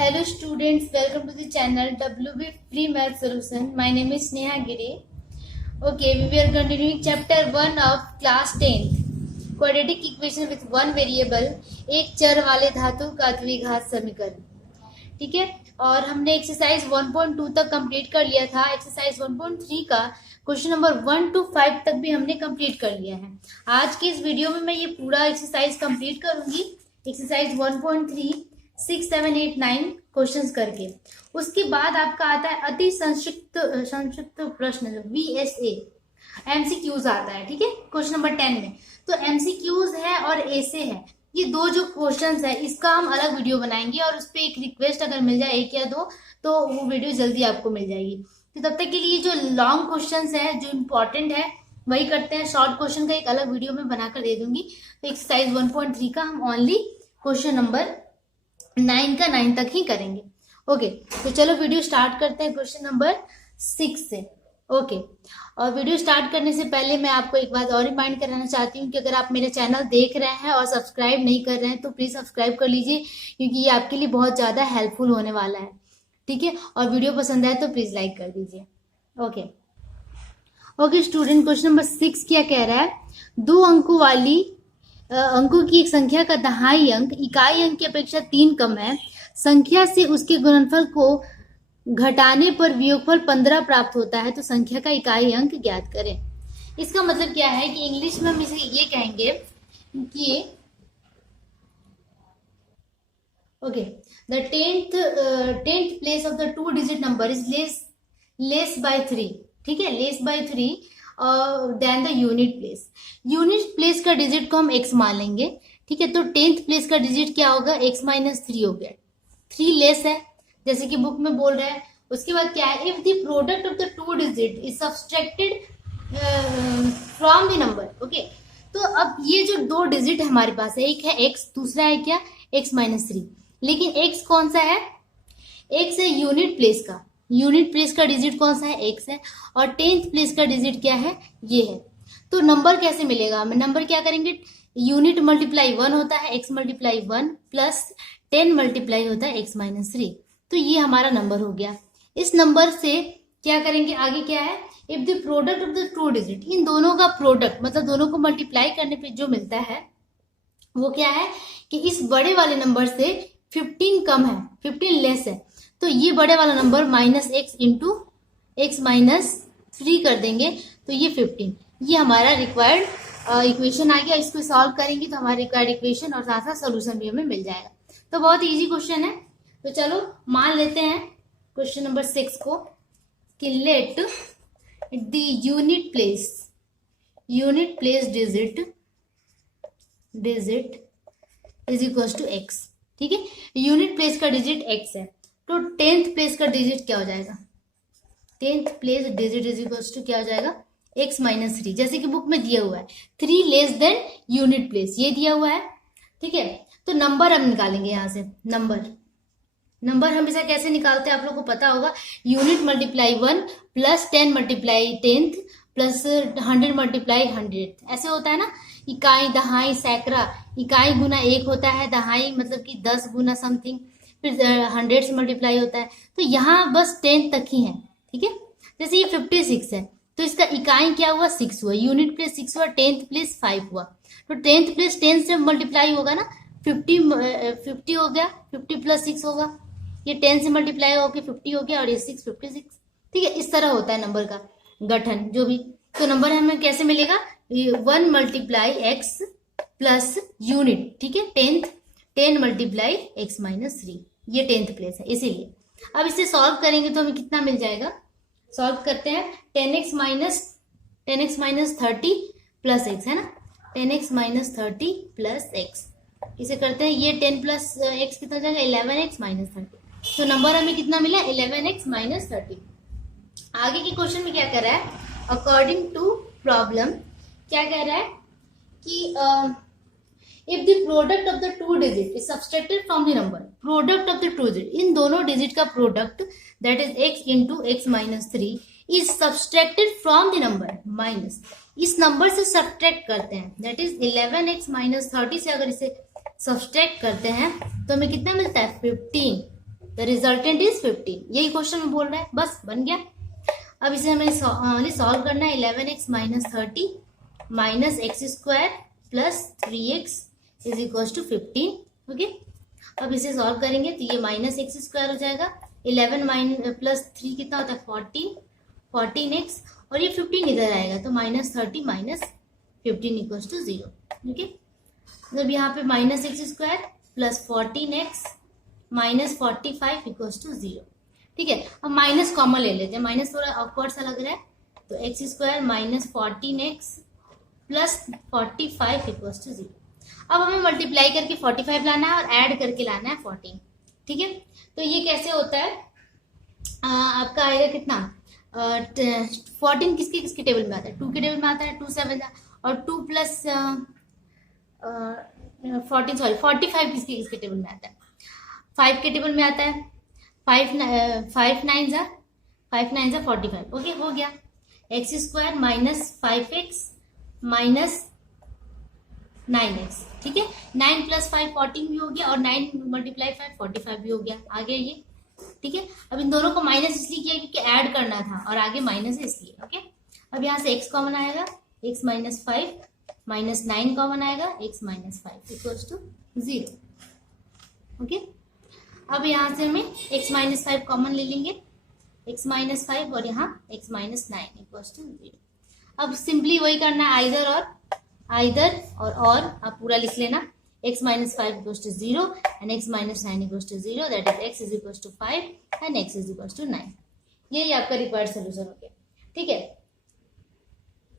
Hello students, welcome to the channel WB Free Math Solution. My name is Neha Giri. Okay, we are continuing chapter 1 of class 10th. Quadratic equation with one variable, एक चर वाले धातु का द्विघात समीकरण. ठीक है, और हमने एक्सरसाइज 1.2 तक कंप्लीट कर लिया था. एक्सरसाइज 1.3 का क्वेश्चन नंबर 1 to 5 तक भी हमने कंप्लीट कर लिया है. आज के इस वीडियो में मैं ये पूरा एक्सरसाइज कंप्लीट करूंगी. एक्सरसाइज 1.3 6, 7, 8, 9 क्वेश्चंस करके. उसके बाद आपका आता है अति संक्षिप्त प्रश्न VSA MCQs आता है. ठीक है, क्वेश्चन नंबर 10 में तो MCQs है और ऐसे है. ये दो जो क्वेश्चंस है इसका हम अलग वीडियो बनाएंगे और उस पर एक रिक्वेस्ट अगर मिल जाए एक या दो तो वो वीडियो जल्दी आपको मिल जाएगी. तो तब तक के लिए जो लॉन्ग क्वेश्चंस है जो इम्पोर्टेंट है वही करते हैं. शॉर्ट क्वेश्चन का एक अलग वीडियो में बनाकर दे दूंगी. तो एक्सरसाइज 1.3 का हम ओनली क्वेश्चन नंबर 9 का 9 तक ही करेंगे. ओके, तो चलो वीडियो स्टार्ट करते हैं क्वेश्चन नंबर 6 से. ओके, और वीडियो स्टार्ट करने से पहले मैं आपको एक बात और रिमाइंड कराना चाहती हूँ कि अगर आप मेरा चैनल देख रहे हैं और सब्सक्राइब नहीं कर रहे हैं तो प्लीज सब्सक्राइब कर लीजिए, क्योंकि ये आपके लिए बहुत ज्यादा हेल्पफुल होने वाला है. ठीक है, और वीडियो पसंद आए तो प्लीज लाइक कर दीजिए. ओके स्टूडेंट, क्वेश्चन नंबर 6 क्या कह रहा है? दो अंकों की एक संख्या का दहाई अंक इकाई अंक की अपेक्षा 3 कम है. संख्या से उसके गुणनफल को घटाने पर वियोगफल 15 प्राप्त होता है, तो संख्या का इकाई अंक ज्ञात करें. इसका मतलब क्या है कि इंग्लिश में हम इसे ये कहेंगे कि okay, the tenth place of the 2 digit number is less by 3. ठीक है, less by 3 then the unit place. Unit place का डिजिट को हम x मान लेंगे. ठीक है, तो 10th प्लेस का डिजिट क्या होगा? x माइनस 3 हो गया. 3 लेस है जैसे कि बुक में बोल रहा है. उसके बाद क्या है? If the product of the 2 digit is subtracted from the number. Okay, तो अब ये जो 2 डिजिट है हमारे पास है, एक है x, दूसरा है क्या? x minus 3. लेकिन x कौन सा है? x है यूनिट प्लेस का. यूनिट प्लेस का डिजिट कौन सा है? x है. और 10th प्लेस का डिजिट क्या है? ये है. तो नंबर कैसे मिलेगा? हम नंबर क्या करेंगे? यूनिट मल्टीप्लाई 1 होता है, x मल्टीप्लाई 1 प्लस 10 मल्टीप्लाई होता है x माइनस 3. तो ये हमारा नंबर हो गया. इस नंबर से क्या करेंगे? आगे क्या है? If the product of the 2 digit, इन दोनों का प्रोडक्ट मतलब दोनों को मल्टीप्लाई करने पे जो मिलता है वो क्या है कि इस बड़े वाले नंबर से 15 कम है, 15 लेस है. तो ये बड़े वाला number minus x into x minus 3 कर देंगे तो ये 15. ये हमारा रिक्वायर्ड इक्वेशन आ गया. इसको सॉल्व करेंगे तो हमारा रिक्वायर्ड इक्वेशन और साथ साथ सोल्यूशन भी हमें मिल जाएगा. तो बहुत इजी क्वेश्चन है. तो चलो मान लेते हैं क्वेश्चन नंबर 6 को कि let the unit place digit is equal to x. ठीक है, यूनिट प्लेस का डिजिट x है, तो 10th प्लेस का डिजिट क्या हो जाएगा? 10th place digit is equal to क्या हो जाएगा? x माइनस 3, जैसे कि बुक में दिया हुआ है. 3 लेस देन यूनिट प्लेस ये दिया हुआ है. ठीक है, तो नंबर हम निकालेंगे यहाँ से. नंबर हमेशा कैसे निकालते हैं आप लोग को पता होगा. Unit multiply 1 plus 10 multiply 10th plus 100 multiply 100th. ऐसे होता है ना. इकाई, दहाई, सैकड़ा. इकाई गुना 1 होता है, दहाई मतलब कि 10 गुना समथिंग, फिर 100 से मल्टीप्लाई होता है. तो यहाँ बस 10 तक ही है. ठीक है, जैसे ये 56 है तो इसका इकाई क्या हुआ? 6 हुआ. यूनिट प्लेस 6 हुआ, 10th प्लेस 5 हुआ. तो 10th प्लेस 10 से मल्टीप्लाई होगा ना, 50 हो गया. 50 प्लस 6 होगा, ये 10 से मल्टीप्लाई होकर 50 हो गया और ये 6 56. ठीक है, इस तरह होता है नंबर का गठन जो भी. तो नंबर हमें कैसे मिलेगा? 1 मल्टीप्लाई एक्स प्लस यूनिट. ठीक है, 10 मल्टीप्लाई एक्स माइनस 3, ये 10th प्लेस है इसीलिए. अब इसे सॉल्व करेंगे तो हमें कितना मिल जाएगा? सॉल्व करते हैं. 10x माइनस 30 प्लस एक्स है ना. 10x माइनस 30 प्लस एक्स, इसे करते हैं. ये 10 प्लस एक्स कितना जाएगा? 11x minus 30. तो नंबर हमें कितना मिला? 11x minus 30. आगे के क्वेश्चन में क्या कर रहा है? अकॉर्डिंग टू प्रॉब्लम क्या कह रहा है कि if the product of the 2 digit is subtracted from the number. Product of the 2 digit, इन दोनों डिजिट का product that is x into x minus 3 is subtracted from the number minus. इस number से सब्ट्रैक्ट करते हैं, that is 11x minus 30 से अगर इसे सब्सट्रैक्ट करते हैं तो हमें कितना मिलता है? 15. The resultant is 15। यही क्वेश्चन में बोल रहा है, बस बन गया। अब इसे हमें सॉल्व करना है। 11x minus 30 minus x square plus 3x is equal to 15। Okay, अब इसे सॉल्व करेंगे तो ये माइनस एक्स स्क्वायर हो जाएगा। 11 प्लस 3 कितना होता है 14x, और ये 15 इधर आएगा तो minus 30 minus 15 equal to 0। Okay, जब यहाँ पे minus x square plus 14x minus 45 equal to 0। ठीक है, अब माइनस कॉमन ले लेते हैं, माइनस थोड़ा ऑकवर्ड सा लग रहा है, तो x square minus 14x plus 45 equal to 0। अब हमें मल्टीप्लाई करके 45 लाना है और ऐड करके लाना है 14। ठीक है, तो ये कैसे होता है, आपका आएगा कितना 14 किसके किसके टेबल में आता है, 2 के टेबल में आता है, 2 7 और 2 प्लस 14 सॉरी 45 किसके किसके टेबल में आता है, 5 के टेबल में आता है। 5 9 जा 45। ओके, हो गया। X square minus 5x minus 9x। ठीक है, 9 प्लस 5 14 भी हो गया और 9 मल्टीप्लाई 5 45 भी हो गया। आगे ये ठीक है, अब इन दोनों को माइनस इसलिए किया क्योंकि ऐड करना था और आगे माइनस है इसलिए। ओके, अब यहाँ से x कॉमन आएगा, x माइनस 5 माइनस 9 कॉमन आएगा, x minus 5 equals to 0। Okay, अब यहाँ से हमें x माइनस 5 कॉमन ले लेंगे, x माइनस 5 और यहाँ x माइनस 9 इक्वल्स टू 0। अब सिंपली वही करना है, आइदर और आप पूरा लिख लेना, x minus 5 equals to 0 and x minus 9 equals to 0, that is x is equals to 5 and x is equals to 9। यही आपका रिक्वायर्ड सोल्यूशन हो गया। ठीक है,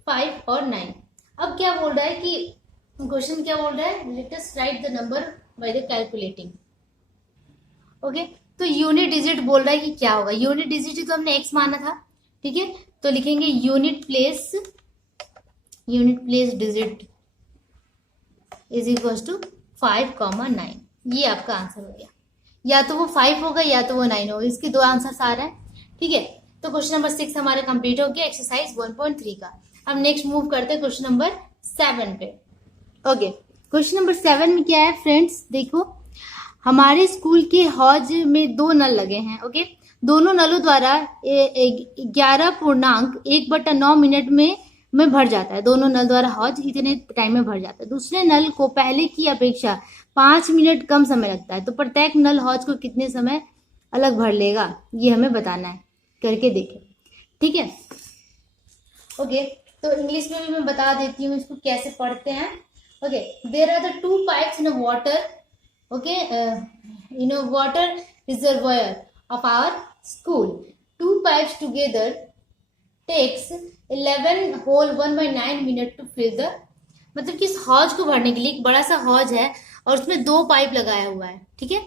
5 और 9। अब क्या बोल रहा है कि क्वेश्चन क्या बोल रहा है, late us right the number by the calculating. Okay, तो यूनिट डिजिट बोल रहा है कि क्या होगा, यूनिट डिजिट तो हमने x माना था। ठीक है, तो लिखेंगे unit place digit is equal to 5,9। ये आपका आंसर हो गया, या तो वो 5 होगा या तो वो 9 होगा, इसके दो आंसर आ रहा है। ठीक है, तो क्वेश्चन नंबर 6 हमारा कंप्लीट हो गया एक्सरसाइज 1.3 का। अब नेक्स्ट मूव करते हैं क्वेश्चन नंबर 7 पे। ओके, क्वेश्चन नंबर 7 में क्या है फ्रेंड्स, देखो हमारे स्कूल के हौज में 2 नल लगे हैं। ओके, दोनों नलों द्वारा 11.1/9 मिनट में भर जाता है। दोनों नल द्वारा हौज इतने टाइम में भर जाता है। दूसरे नल को पहले की अपेक्षा 5 मिनट कम समय लगता है, तो प्रत्येक नल हौज को कितने समय अलग भर लेगा, ये हमें बताना है, करके देखें। ठीक है, ओके, तो इंग्लिश में भी मैं बता देती हूँ इसको कैसे पढ़ते हैं। Okay, there are the 2 pipes in a water, okay, in a water reservoir of our school. 2 pipes together takes 11 whole 1/9 minute to fill the, मतलब कि इस हौज को भरने के लिए एक बड़ा सा हौज है और उसमें 2 पाइप लगाया हुआ है। ठीक है,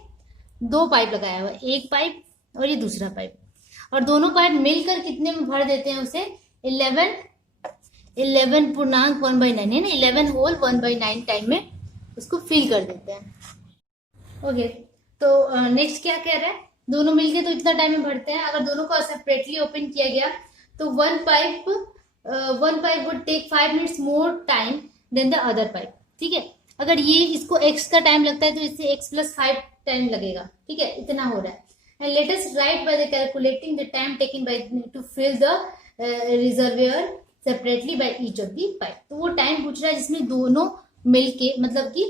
2 पाइप लगाया हुआ है, एक पाइप और ये दूसरा पाइप, और दोनों पाइप मिलकर कितने में भर देते हैं उसे 11.1/9 है ना, 11 होल 1/9 टाइम में उसको फिल कर देते हैं। ओके, तो नेक्स्ट क्या कह रहा है, दोनों मिलके तो इतना टाइम में भरते हैं। अगर दोनों को सेपरेटली ओपन किया गया तो one pipe would take 5 minutes more time than the other pipe. ठीक है, अगर ये इसको x का टाइम लगता है तो इससे x + 5 टाइम लगेगा। ठीक है, इतना हो रहा है। And let us write by the calculating the time taken by to fill the reservoir separately by each of the pipe. तो वो टाइम पूछ रहा है जिसमें दोनों मिलके, मतलब कि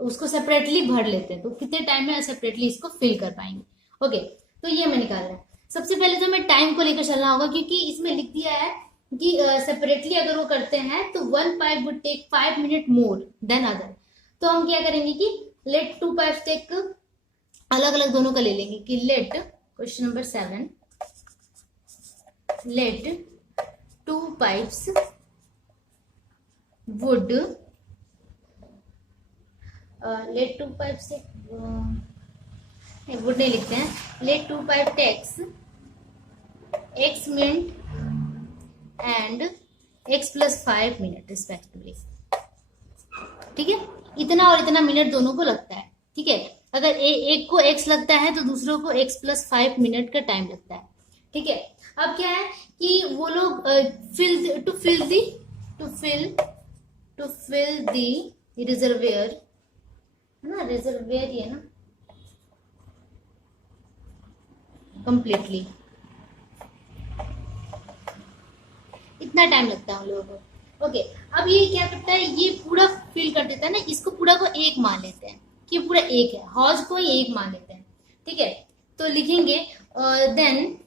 उसको सेपरेटली भर लेते हैं, तो कितने टाइम में सेपरेटली इसको फिल कर पाएंगे। ओके, तो ये हमें निकालना है। सबसे पहले तो हमें टाइम को लेकर चलना होगा, क्योंकि इसमें लिख दिया है कि सेपरेटली अगर वो करते हैं तो 1 pipe would take 5 minute more than other. तो हम क्या करेंगे कि लेट 2 पाइप्स टेक, अलग अलग दोनों का ले लेंगे कि let, question number 7, let 2 pipes would let 2 pipe से वुड नहीं लिखते हैं, let 2 pipe takes x minute and x + 5 minute respectively. ठीक है, इतना और इतना मिनट दोनों को लगता है। ठीक है, अगर एक को x लगता है तो दूसरों को x + 5 मिनट का टाइम लगता है। ठीक है, अब क्या है कि वो लोग टू फिल द रिजर्वियर है ना, रिजर्वियर ही है ना, कंप्लीटली। इतना टाइम लगता है हम लोगों को। ओके, अब ये क्या करता है, ये पूरा फिल कर देता है ना, इसको पूरा को एक मान लेते हैं कि पूरा एक है, हौज को ही एक मान लेते हैं। ठीक है, तो लिखेंगे then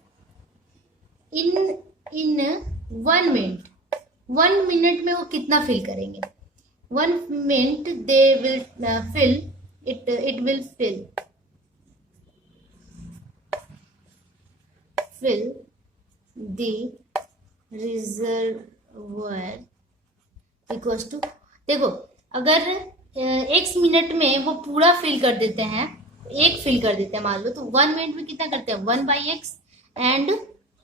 in in 1 minute, 1 minute में वो कितना फिल करेंगे। 1 minute they will fill it will fill the reservoir equals to, देखो अगर x मिनट में वो पूरा फिल कर देते हैं, एक फिल कर देते हैं मान लो, तो 1 मिनट में कितना करते हैं 1/x, एंड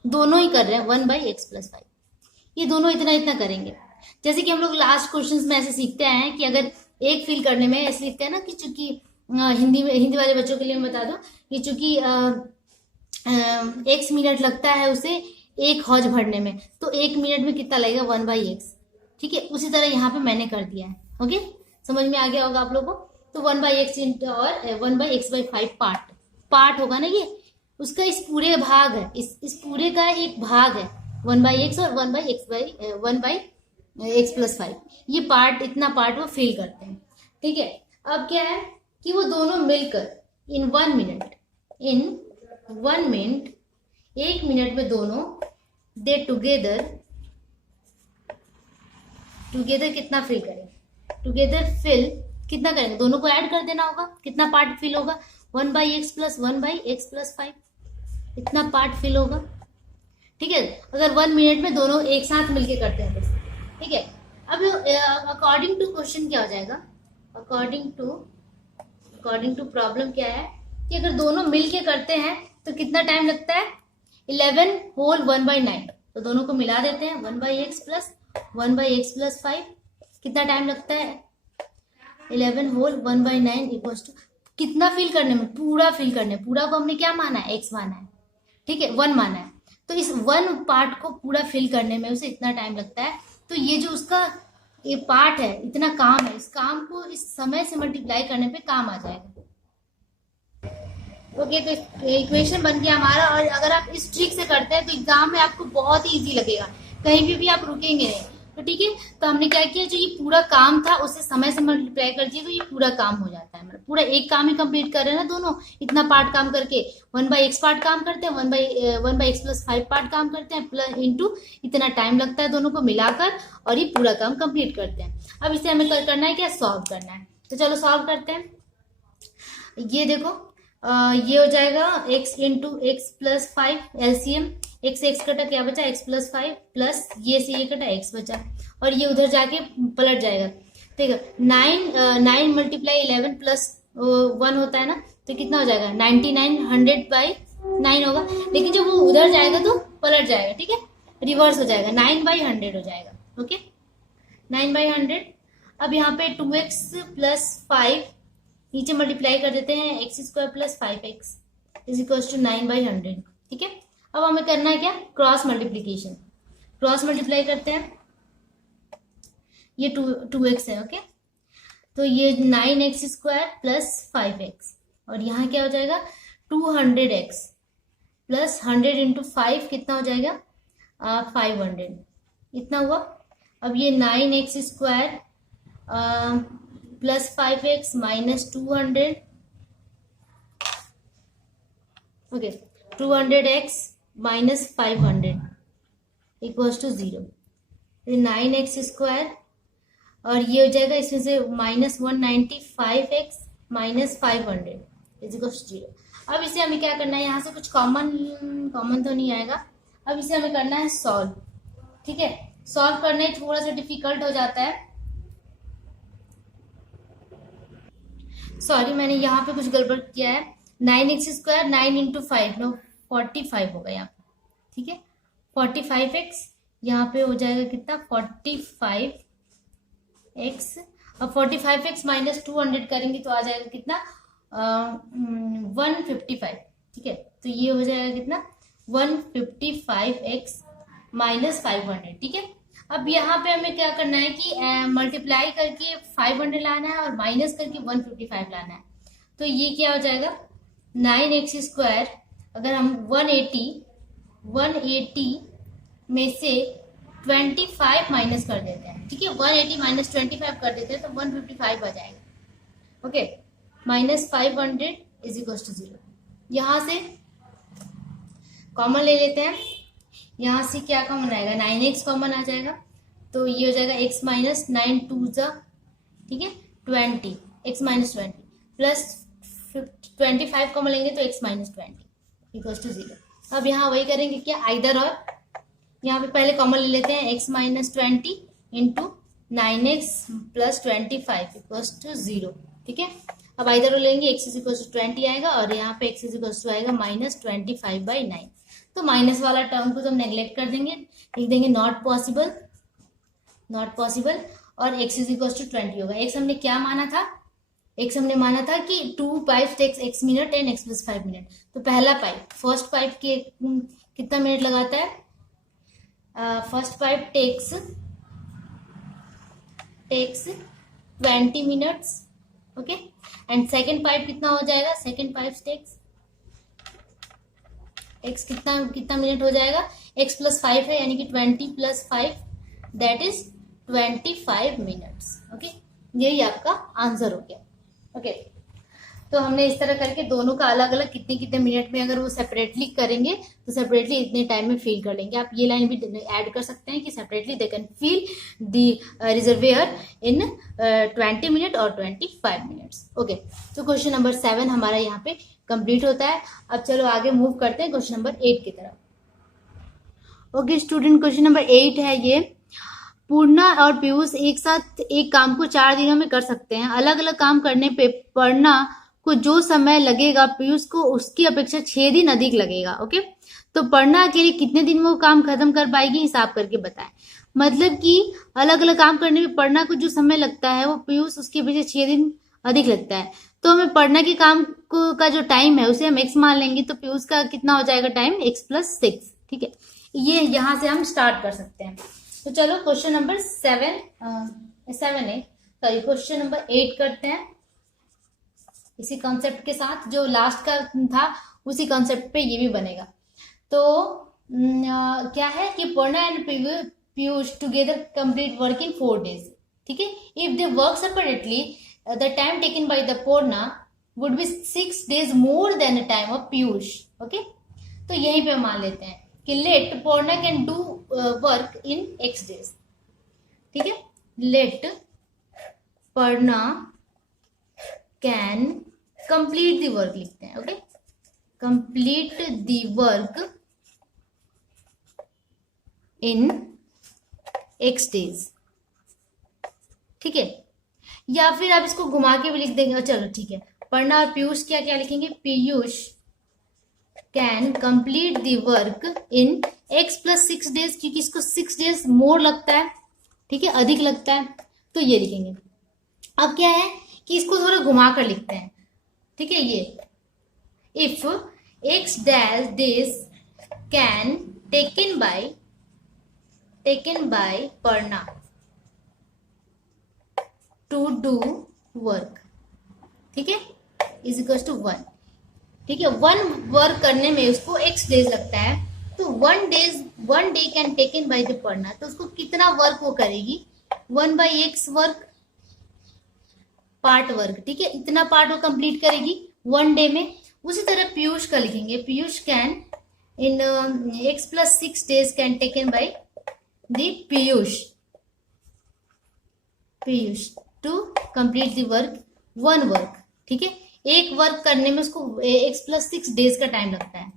दोनों ही कर रहे हैं 1/x+5, ये दोनों इतना इतना करेंगे। जैसे कि हम लोग लास्ट क्वेश्चंस में ऐसे सीखते आए हैं कि अगर एक फिल करने में ऐसे लिखते हैं ना कि चूंकि हिंदी वाले बच्चों के लिए मैं बता दूं कि चूंकि x मिनट लगता है उसे एक हौज भरने में, तो 1 मिनट में कितना लगेगा 1/x। ठीक है, उसी तरह यहाँ पे मैंने कर दिया है। ओके, समझ में आ गया होगा आप लोगों को। तो 1/x और 1/x/5 पार्ट होगा ना, ये उसका इस पूरे भाग है, इस पूरे का एक भाग है 1/x और 1/x+5, ये पार्ट, इतना पार्ट वो फिल करते हैं। ठीक है, अब क्या है कि वो दोनों मिलकर इन 1 मिनट 1 मिनट में दोनों दे टुगेदर कितना फिल करेंगे, टुगेदर फिल कितना करेंगे, दोनों को ऐड कर देना होगा, कितना पार्ट फिल होगा 1/x + 1/x+5, इतना पार्ट फिल होगा। ठीक है, अगर 1 मिनट में दोनों एक साथ मिलके करते हैं तो। ठीक है, अब अकॉर्डिंग टू क्वेश्चन क्या हो जाएगा, अकॉर्डिंग टू प्रॉब्लम क्या है कि अगर दोनों मिलके करते हैं तो कितना टाइम लगता है 11 होल 1/9, तो दोनों को मिला देते हैं 1/x + 1/x+5, कितना टाइम लगता है 11 होल 1/9 इक्वल्स टू कितना फिल करने में, पूरा फिल करने, पूरा को हमने क्या माना है x माना है। ठीक है, 1 माना है, तो इस 1 पार्ट को पूरा फिल करने में उसे इतना टाइम लगता है। तो ये जो उसका ये पार्ट है, इतना काम है, इस काम को इस समय से मल्टीप्लाई करने पे काम आ जाएगा। ओके, तो इक्वेशन बन गया हमारा, और अगर आप इस ट्रिक से करते हैं तो एग्जाम में आपको बहुत ही इजी लगेगा, कहीं भी आप रुकेंगे नहीं। तो ठीक है, तो हमने क्या किया, जो ये पूरा काम था उसे समय से मल्टीप्लाई कर दिया, तो ये पूरा काम हो जाता है, मतलब पूरा एक काम ही कंप्लीट कर रहे हैं ना दोनों, इतना पार्ट काम करके 1/x पार्ट काम करते हैं, 1/x+5 पार्ट काम करते हैं, प्लस इंटू इतना टाइम लगता है दोनों को मिलाकर, और ये पूरा काम कंप्लीट करते हैं। अब इसे हमें करना है क्या, सॉल्व करना है, तो चलो सॉल्व करते हैं। ये देखो ये हो जाएगा x × x+5 एलसीएम, x कटा क्या बचा x+5 प्लस ये से ये कटा x बचा, और ये उधर जाके पलट जाएगा। ठीक है, 9 × 11 + 1 होता है ना, तो कितना हो जाएगा 99, 100/9 होगा, लेकिन जब वो उधर जाएगा तो पलट जाएगा। ठीक है, रिवर्स हो जाएगा, 9/100 हो जाएगा। ओके, 9/100। अब यहाँ पे 2x + 5 नीचे मल्टीप्लाई कर देते हैं, x² + 5x = 9/100। ठीक है, अब हमें करना है क्या, क्रॉस मल्टीप्लीकेशन, क्रॉस मल्टीप्लाई करते हैं, ये 2x है। ओके, तो ये 9x² + 5x, और यहाँ क्या हो जाएगा 200x + 100 × 5 कितना हो जाएगा 500, इतना हुआ। अब ये 9x² + 5x - 200, okay, 200x - 500 = 0, 9x² और ये हो जाएगा इसमें से -195x - 500 = 0। अब इसे हमें क्या करना है, यहाँ से कुछ कॉमन तो नहीं आएगा, अब इसे हमें करना है सॉल्व। ठीक है, सॉल्व करना ही थोड़ा सा डिफिकल्ट हो जाता है, सॉरी मैंने यहाँ पे कुछ गड़बड़ किया है। 9x² 9 × 5 नो 45 होगा यहाँ पे। ठीक है, 45x यहाँ पे हो जाएगा कितना 45x, अब 45x - 200 करेंगे तो आ जाएगा कितना 155। ठीक है, तो ये हो जाएगा कितना 155x - 500। ठीक है, अब यहाँ पे हमें क्या करना है कि मल्टीप्लाई करके 500 लाना है और माइनस करके 155 लाना है, तो ये क्या हो जाएगा 9x² अगर हम 180 में से 25 माइनस कर देते हैं, ठीक है, 180 माइनस 25 कर देते हैं तो 155 आ जाएगा। Okay, -500 is equal to 0। यहाँ से कॉमन ले लेते हैं, यहाँ से क्या कॉमन आएगा, 9x कॉमन आ जाएगा, तो ये हो जाएगा x माइनस 9 2 जा, ठीक है, 20, x माइनस 20 प्लस 25 कॉमन लेंगे तो x माइनस 20 इक्वल टू 0। अब यहाँ वही करेंगे क्या, आइदर और, यहाँ पे पहले कॉमन ले लेते हैं, x minus 20 into 9x plus 25 equal to 0, ठीक है। अब आइदर और लेंगे, x इज इक्वल टू 20 आएगा और यहाँ पे x इज इक्वल टू आएगा -25/9। तो माइनस वाला टर्म को तो हम नेग्लेक्ट कर देंगे, लिख देंगे नॉट पॉसिबल, और x इज इक्वल टू 20 होगा। x हमने क्या माना था, x हमने माना था कि 2 pipe takes x minute and x plus 5 minute. तो पहला पाइप, फर्स्ट पाइप के कितना मिनट लगाता है, first pipe takes 20 minutes, okay, and second pipe कितना हो जाएगा, सेकेंड पाइप टेक्स x कितना मिनट हो जाएगा, x प्लस 5 है यानी कि 20 plus 5 that is 25 minutes. Okay, यही आपका आंसर हो गया। ओके, तो हमने इस तरह करके दोनों का अलग अलग कितने कितने मिनट में, अगर वो सेपरेटली करेंगे तो सेपरेटली इतने टाइम में फिल कर लेंगे। आप ये लाइन भी ऐड कर सकते हैं कि separately they can fill the reservoir in 20 minute और 25 मिनट्स। ओके, तो क्वेश्चन नंबर 7 हमारा यहाँ पे कंप्लीट होता है। अब चलो आगे मूव करते हैं क्वेश्चन नंबर 8 की तरफ। ओके स्टूडेंट, क्वेश्चन नंबर 8 है ये, पूर्णा और पीयूष एक साथ एक काम को 4 दिनों में कर सकते हैं। अलग अलग काम करने पे पूर्णा को जो समय लगेगा पीयूष को उसकी अपेक्षा 6 दिन अधिक लगेगा। ओके, तो पूर्णा अकेले कितने दिन में वो काम खत्म कर पाएगी, हिसाब करके बताएं। मतलब कि अलग अलग काम करने में पूर्णा को जो समय लगता है वो पीयूष उसकी अपेक्षा 6 दिन अधिक लगता है। तो हमें पूर्णा के काम का जो टाइम है उसे हम x मान लेंगे, तो पीयूष का कितना हो जाएगा टाइम, x प्लस 6, ठीक है। ये यहां से हम स्टार्ट कर सकते हैं। तो चलो क्वेश्चन नंबर क्वेश्चन नंबर 8 करते हैं इसी कॉन्सेप्ट के साथ, जो लास्ट का था उसी कॉन्सेप्ट पे ये भी बनेगा। तो क्या है कि Purna and Piyush together complete work in 4 days, ठीक है। If they work separately the time taken by the Purna would be 6 days more than the time of Piyush. Okay, तो यहीं पे मान लेते हैं कि let Purna can do work in x days, ठीक है। Let Purna can complete the work लिखते हैं। Okay, complete the work in x days, ठीक है। या फिर आप इसको घुमा के भी लिख देंगे, चलो ठीक है। पूर्णा और पीयूष क्या क्या लिखेंगे, Piyush can complete the work in x plus 6 days, क्योंकि इसको 6 days मोर लगता है, ठीक है, अधिक लगता है, तो ये लिखेंगे। अब क्या है कि इसको थोड़ा घुमा कर लिखते हैं, ठीक है। ये if x dash days can taken by Purna to do work, ठीक है, इज इक्वल टू 1, ठीक है। 1 वर्क करने में उसको x डेज लगता है, तो 1 day can taken by the Purna, तो उसको कितना वर्क वो करेगी, 1/x वर्क, पार्ट वर्क, ठीक है, इतना पार्ट वो कंप्लीट करेगी 1 डे में। उसी तरह पीयूष का लिखेंगे, Piyush can in x plus 6 days can taken by the Piyush to complete the work, 1 work, ठीक है। एक वर्क करने में उसको x प्लस 6 days का टाइम लगता है,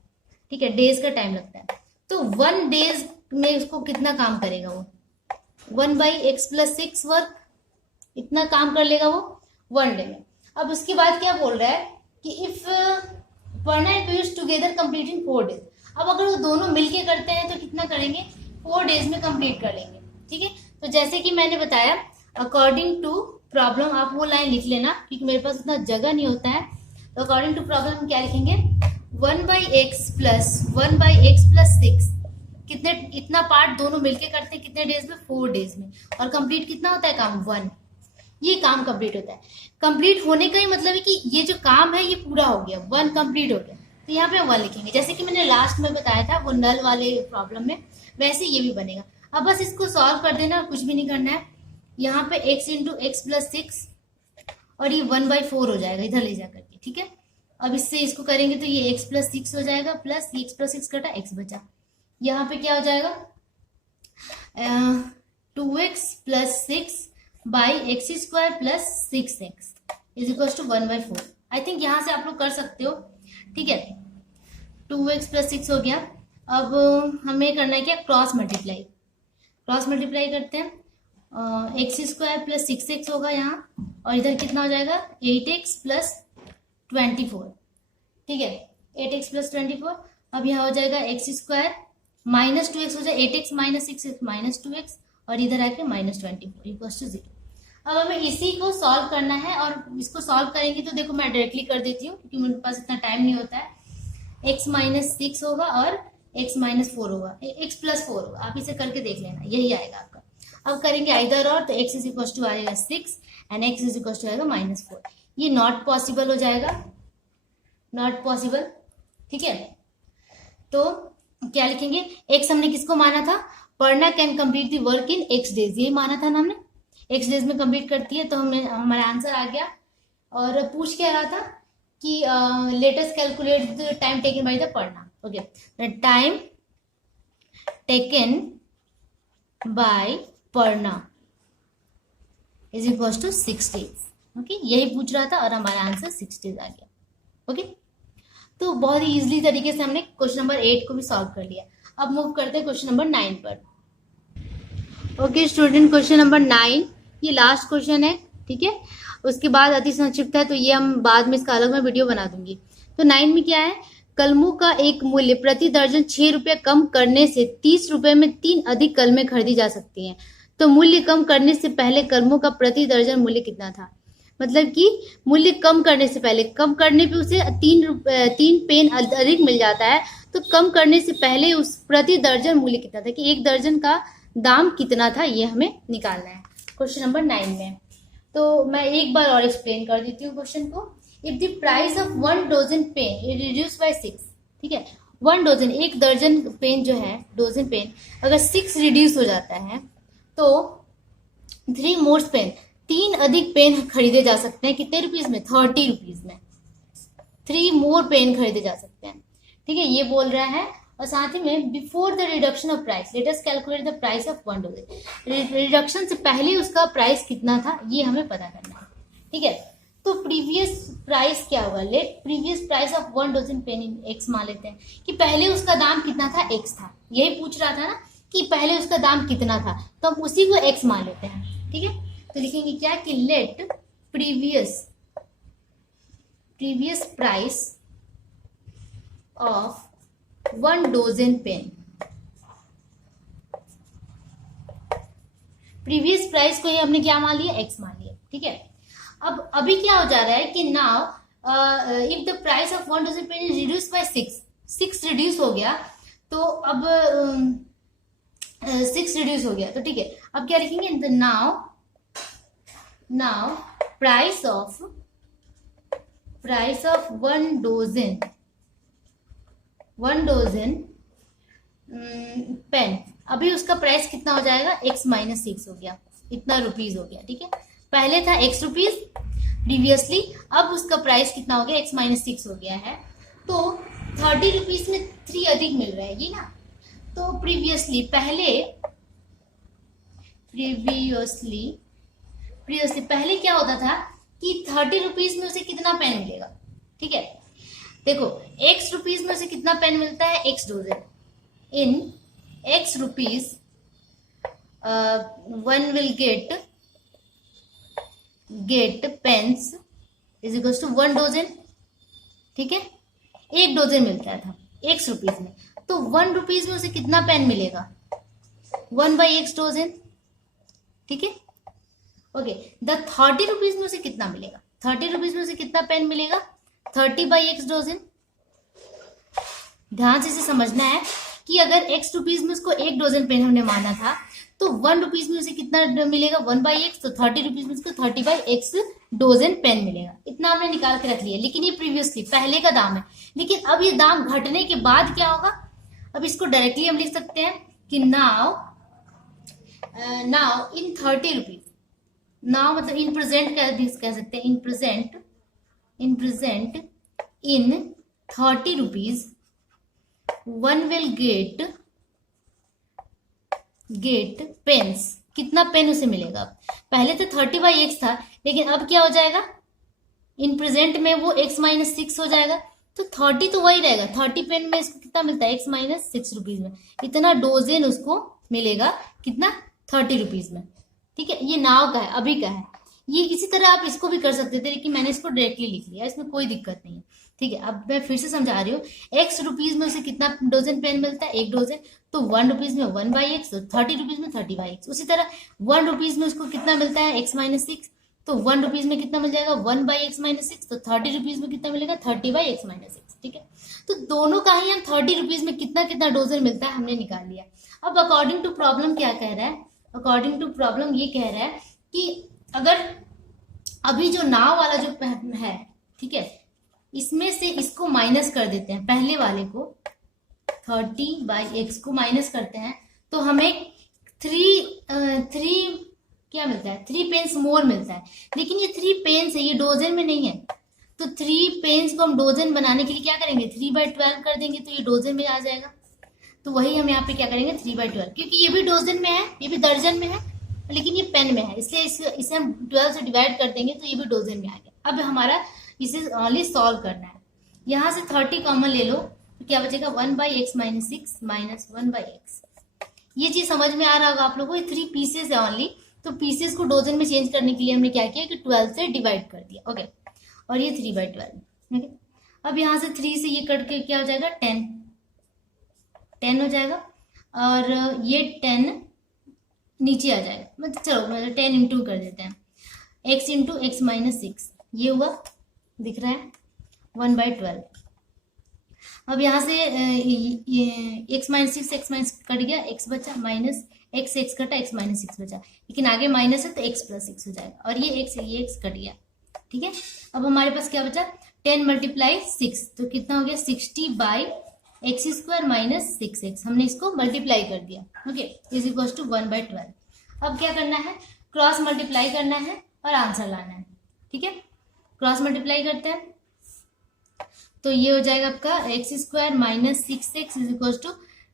ठीक है, डेज का टाइम लगता है। तो 1 days में उसको कितना काम करेगा वो, 1/x प्लस 6 वर्क, इतना काम कर लेगा वो 1 डे में। अब उसके बाद क्या बोल रहा है कि if Purna and Piyush together complete in 4 days। अब अगर वो दोनों मिलके करते हैं तो कितना करेंगे, 4 days में कंप्लीट कर लेंगे, ठीक है। तो जैसे कि मैंने बताया अकॉर्डिंग टू प्रॉब्लम, आप वो लाइन लिख लेना क्योंकि मेरे पास उतना जगह नहीं होता है। तो अकॉर्डिंग टू प्रॉब्लम हम क्या लिखेंगे, 1/x प्लस 6, कितने, इतना पार्ट दोनों मिलके करते हैं कितने डेज में, 4 days में, और कंप्लीट कितना होता है काम, 1। ये काम कंप्लीट होता है। कंप्लीट होने का ही मतलब है कि ये जो काम है ये पूरा हो गया, 1 कंप्लीट हो गया। तो यहाँ पे 1 लिखेंगे, जैसे कि मैंने लास्ट में बताया था वो नल वाले प्रॉब्लम में, वैसे ये भी बनेगा। अब बस इसको सॉल्व कर देना और कुछ भी नहीं करना है। यहाँ पे x इंटू एक्स प्लस 6 और ये 1/4 हो जाएगा इधर ले जा करके, ठीक है। अब इससे इसको करेंगे तो ये x प्लस 6 हो जाएगा, प्लस ये x प्लस 6 कटा x बचा। यहाँ पे क्या हो जाएगा 2x plus 6 by x square plus 6x is equal to 1/4। I think यहाँ से आप लोग कर सकते हो, ठीक है। 2x प्लस 6 हो गया। अब हमें करना है क्या, क्रॉस मल्टीप्लाई। क्रॉस मल्टीप्लाई करते हैं, एक्स स्क्वायर प्लस 6x होगा यहाँ, और इधर कितना हो जाएगा 8x प्लस 24, ठीक है। 8x plus 24। अब यहाँ हो जाएगा एक्स स्क्वायर माइनस 2x हो जाए, 8x minus 6x minus 2x, और इधर आके माइनस 24 इक्वल टू 0। अब हमें इसी को सॉल्व करना है, और इसको सॉल्व करेंगे तो देखो मैं डायरेक्टली कर देती हूँ क्योंकि मेरे पास इतना टाइम नहीं होता है। x माइनस 6 होगा और x माइनस 4 होगा, x प्लस 4 होगा, आप इसे करके देख लेना, यही आएगा आपका। अब करेंगे इधर और, तो x इज इक्वल टू आएगा 6 and x is equal to आएगा -4। ये नॉट पॉसिबल हो जाएगा, नॉट पॉसिबल, ठीक है। तो क्या लिखेंगे, x हमने किसको माना था, Parna can complete the work in x days, ये माना था ना हमने, x डेज में कंप्लीट करती है, तो हमें हमारा आंसर आ गया। और पूछ क्या रहा था कि latest calculate the time taken by the Parna. Okay, the time taken by Parna is equal to 6 days. Okay, यही पूछ रहा था और हमारा आंसर 6 डेज आ गया। ओके, तो बहुत ही इजीली तरीके से हमने क्वेश्चन नंबर 8 को भी सॉल्व कर लिया। अब मूव करते हैं क्वेश्चन नंबर 9 पर। ओके स्टूडेंट, क्वेश्चन नंबर 9 ये लास्ट क्वेश्चन है, ठीक है। उसके बाद अति संक्षिप्त है, तो ये हम बाद में इसका अलग में वीडियो बना दूंगी। तो 9 में क्या है, कलमों का एक मूल्य प्रति दर्जन 6 रुपये कम करने से 30 रुपये में 3 अधिक कलमें खरीदी जा सकती हैं। तो मूल्य कम करने से पहले कलमों का प्रति दर्जन मूल्य कितना था। मतलब कि मूल्य कम करने से पहले, कम करने पे उसे 3 पेन अधिक मिल जाता है, तो कम करने से पहले उस प्रति दर्जन मूल्य कितना था, कि एक दर्जन का दाम कितना था, ये हमें निकालना है क्वेश्चन नंबर 9 में। तो मैं एक बार और एक्सप्लेन कर देती हूँ क्वेश्चन को। If the price of 1 dozen pen reduce by 6, ठीक है, 1 डोजन, एक दर्जन पेन जो है, डोजन पेन अगर 6 रिड्यूस हो जाता है, तो 3 मोर पेन, 3 अधिक पेन खरीदे जा सकते हैं। कितने रुपीज में, 30 रुपीज में 3 मोर पेन खरीदे जा सकते हैं, ठीक है, ये बोल रहा है। और साथ ही में before the reduction of price let us calculate the price of 1 dozen, reduction से पहले उसका प्राइस कितना था ये हमें पता करना है, ठीक है। तो प्रीवियस प्राइस क्या होगा, let previous price of 1 dozen pen in x मान लेते हैं, कि पहले उसका दाम कितना था, एक्स था, यही पूछ रहा था ना कि पहले उसका दाम कितना था, तो हम उसी को एक्स मान लेते हैं, ठीक है। तो लिखेंगे क्या कि let previous price of 1 dozen pen, previous price को ही हमने क्या मान लिया, एक्स मान लिया, ठीक है। अब अभी क्या हो जा रहा है कि now if the price of 1 dozen pen is reduce by 6 reduce हो गया, तो अब 6 रिड्यूस हो गया, तो ठीक है। अब क्या लिखेंगे, now price of 1 dozen pen, अभी उसका प्राइस कितना हो जाएगा, x माइनस 6 हो गया, इतना रुपीज हो गया, ठीक है। पहले था x रुपीज प्रीवियसली, अब उसका प्राइस कितना हो गया, x माइनस 6 हो गया है, तो 30 रुपीज में 3 अधिक मिल रहा है, ये ना। तो प्रीवियसली पहले क्या होता था कि 30 रुपीज में उसे कितना पेन मिलेगा, ठीक है। देखो x रुपीज में उसे कितना पेन मिलता है, x dozen, in x rupees 1 will get pens is equal to 1 dozen, ठीक है। 1 डोजन मिलता था x रुपीज में, तो 1 रुपीज में उसे कितना पेन मिलेगा, 1/x डोजन, ठीक है। ओके, द 30 रुपीज में उसे कितना मिलेगा, 30 रुपीज में उसे कितना पेन मिलेगा, 30/x डोजन। ध्यान से इसे समझना है कि अगर x रुपीज में उसको 1 डोजन पेन हमने माना था, तो 1 रुपीज में उसे कितना मिलेगा 1/x, तो 30 रुपीज में उसको 30/x डोजन पेन मिलेगा। इतना हमने निकाल के रख लिया, लेकिन ये प्रीवियसली पहले का दाम है। लेकिन अब ये दाम घटने के बाद क्या होगा, अब इसको डायरेक्टली हम लिख सकते हैं कि नाउ इन 30 रुपीज, नाउ मतलब इन प्रेजेंट कह सकते हैं, in present in 30 rupees one will get pens. कितना पेन उसे मिलेगा, पहले तो 30/x था, लेकिन अब क्या हो जाएगा, इन प्रेजेंट में वो x - 6 हो जाएगा, तो 30 तो वही रहेगा। 30 पेन में इसको कितना मिलता है, x - 6 रुपीज में इतना डोजन उसको मिलेगा, कितना 30 रुपीज में। ठीक है, ये नाव का है, अभी का है। ये इसी तरह आप इसको भी कर सकते थे, लेकिन मैंने इसको डायरेक्टली लिख लिया, इसमें कोई दिक्कत नहीं है। ठीक है, अब मैं फिर से समझा रही हूँ, x रुपीज में उसे कितना डोजन पेन मिलता है, 1 डोजन, तो 1 रुपीज में 1/x, तो 30 रुपीज में 30/x। उसी तरह 1 रुपीज में उसको कितना मिलता है, x - 6, तो 1 रुपीज में कितना मिल जाएगा 1/x - 6, तो 30 रुपीज में कितना मिलेगा 30/x - 6। ठीक है, तो दोनों का ही हम 30 रुपीज में कितना कितना डोजन मिलता है हमने निकाल लिया। अब अकॉर्डिंग टू प्रॉब्लम क्या कह रहा है, अकॉर्डिंग टू प्रॉब्लम ये कह रहा है कि अगर अभी जो नाव वाला जो है, ठीक है, इसमें से इसको माइनस कर देते हैं, पहले वाले को 30/x को माइनस करते हैं, तो हमें 3 क्या मिलता है, 3 पेन्स मोर मिलता है। लेकिन ये 3 पेन्स है, ये डोजन में नहीं है, तो 3 पेन्स को हम डोजन बनाने के लिए क्या करेंगे, 3/12 कर देंगे, तो ये डोजन में आ जाएगा। तो वही हम यहाँ पे क्या करेंगे 3/12, क्योंकि ये भी डोजन में है, ये भी दर्जन में है, लेकिन ये पेन में है, इसलिए इसे हम 12 से डिवाइड कर देंगे, तो ये भी डोजन में आ गया। अब हमारा इसे ओनली सॉल्व करना है। यहाँ से 30 कॉमन ले लो, तो क्या बचेगा 1/x - 6 माइनस 1/x। ये चीज समझ में आ रहा होगा आप लोगों को, ये 3 पीसेस है ओनली, तो पीसेस को डोजन में चेंज करने के लिए हमने क्या किया कि 12 से डिवाइड कर दिया। ओके, और ये 3/12। ठीक है, अब यहाँ से 3 से ये कट के क्या हो जाएगा 10 हो जाएगा, और ये 10 नीचे आ जाएगा, मतलब चलो 10 इंटू कर देते हैं, x इंटू x - 6, ये हुआ, दिख रहा है 1/12। अब यहाँ से x - 6 x - 6 कट गया, x बचा, माइनस x कटा, x - 6 बचा, लेकिन आगे माइनस है तो x + 6 हो जाएगा, और ये x कट गया। ठीक है, अब हमारे पास क्या बचा 10 × 6, तो कितना हो गया 60/x² - 6x। हमने इसको मल्टीप्लाई कर दिया। Okay, is equal to 1/12। अब क्या करना है, क्रॉस मल्टीप्लाई करना है और आंसर लाना है। ठीक है, क्रॉस मल्टीप्लाई करते हैं, तो ये हो जाएगा आपका x² - 6x is equal to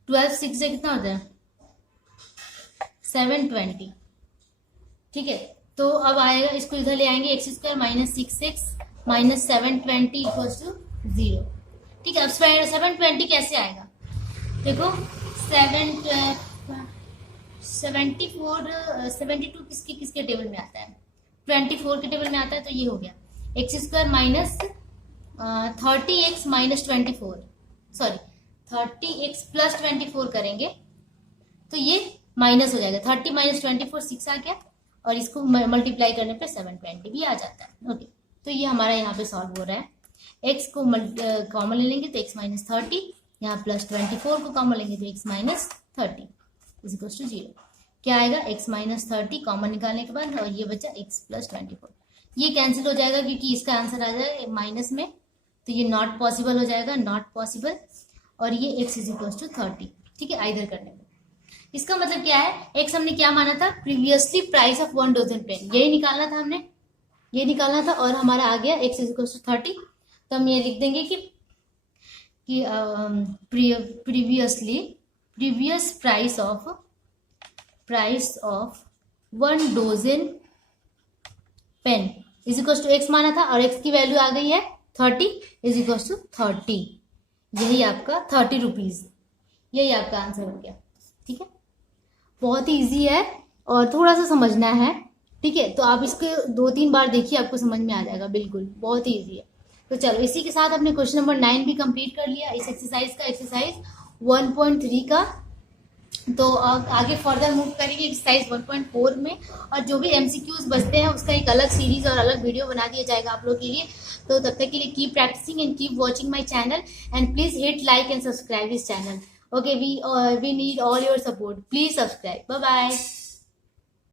12, 6 से कितना होता है 720। ठीक है, तो अब आएगा, इसको इधर ले आएंगे, x² - 6x minus 720 equal to 0। ठीक है, अब 720 कैसे आएगा, देखो 72 किसके टेबल में आता है, 24 के टेबल में आता है, तो ये हो गया x² minus 30x - 24, sorry 30x + 24 करेंगे, तो ये माइनस हो जाएगा, 30 - 24 6 आ गया, और इसको मल्टीप्लाई करने पे 720 भी आ जाता है। ओके, तो ये हमारा यहाँ पे सॉल्व हो रहा है। x को कॉमन ले लेंगे तो x - 30, यहाँ प्लस 24 को कॉमन लेंगे तो x - 30 इज इक्वल टू 0। क्या आएगा x - 30 कॉमन निकालने के बाद, और ये बचा x + 24, ये कैंसिल हो जाएगा क्योंकि इसका आंसर आ जाएगा माइनस में, तो ये नॉट पॉसिबल हो जाएगा, नॉट पॉसिबल, और ये x इज इक्वल टू 30। ठीक है, आइदर करने में इसका मतलब क्या है, x हमने क्या माना था, previously price of 1 dozen pen, यही निकालना था हमने, ये निकालना था, और हमारा आ गया x इज इक्वल टू 30। तो हम ये लिख देंगे कि previous price of 1 dozen pen is equal to x माना था, और x की वैल्यू आ गई है 30 इज इक्वल टू 30, यही आपका 30 रुपीज, यही आपका आंसर हो गया। ठीक है, बहुत ही इजी है और थोड़ा सा समझना है। ठीक है, तो आप इसको 2-3 बार देखिए, आपको समझ में आ जाएगा, बिल्कुल बहुत ही इजी है। तो चलो, इसी के साथ हमने क्वेश्चन नंबर 9 भी कंप्लीट कर लिया, इस एक्सरसाइज का, एक्सरसाइज 1.3 का। तो आगे फर्दर मूव करेंगे एक्सरसाइज 1.4 में, और जो भी MCQs बचते हैं उसका एक अलग सीरीज और अलग वीडियो बना दिया जाएगा आप लोग के लिए। तो तब तक के लिए keep practicing and keep watching my channel, and please hit like and subscribe this channel. Okay, we need all your support. Please subscribe. Bye bye.